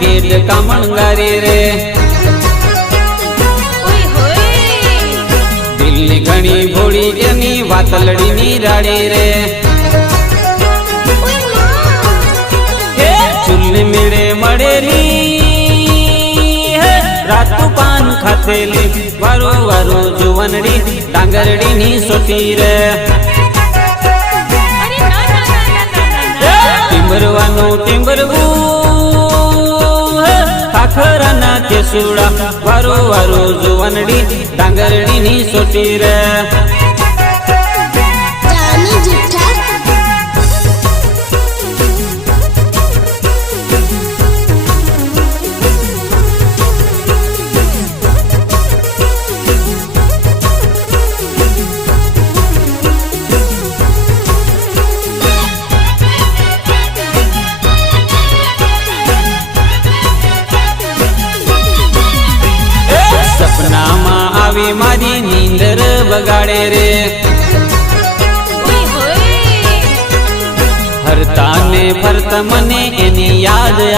કેડ કામણગારી રે દિલની ઘણી ભોળી એની વાતલડીની રાડી રે ચૂલની મેળે મળેલી રાતું પાન ખાતેલી વારું વારું જુવનડી ડાંગરડીની સોટી રે ટીંબરવાનું ટીંબરવું ખાખરાના કેસુડા વારું વારું જુવનડી ડાંગરડીની સોટી રે સપનામાં આવી મારી નીંદર બગાડે રે હરતા ને ફરતા મને